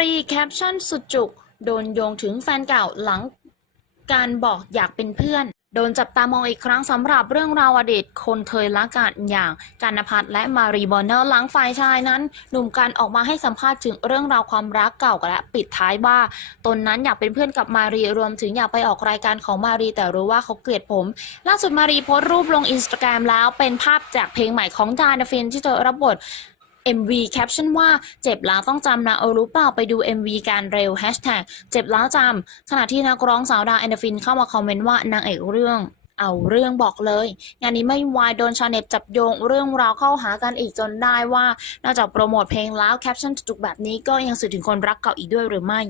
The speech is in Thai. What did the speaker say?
รีแคปชั่นสุดจุก โดนโยงถึงแฟนเก่าหลังการบอกอยากเป็นเพื่อน โดนจับตามองอีกครั้งสำหรับเรื่องราวอดีตคนเคยรักกันอย่างกันนภัทรและมารีบอนเนอร์หลังฝ่ายชายนั้น หนุ่มกันออกมาให้สัมภาษณ์ถึงเรื่องราวความรักเก่าและปิดท้ายว่า ตนนั้นอยากเป็นเพื่อนกับมารีรวมถึงอยากไปออกรายการของมารีแต่รู้ว่าเขาเกลียดผม ล่าสุดมารีโพสต์รูปลงอินสตาแกรมแล้วเป็นภาพจากเพลงใหม่ของดานาฟินที่เธอรับบท MV แคปชั่นว่าเจ็บแล้วต้องจำนะเออรู้เปล่าไปดู MV การเร็วแฮชแท็กเจ็บแล้วจำขณะที่นักร้องสาวดาแอนดฟินเข้ามาคอมเมนต์ว่านางเอกเรื่องเอาเรื่องบอกเลย งานนี้ไม่วายโดนชาวเน็ตจับโยงเรื่องราวเข้าหากันอีกจนได้ว่านอกจากโปรโมทเพลงแล้วแคปชั่นจุกแบบนี้ก็ยังสื่อถึงคนรักเก่าอีกด้วยหรือไม่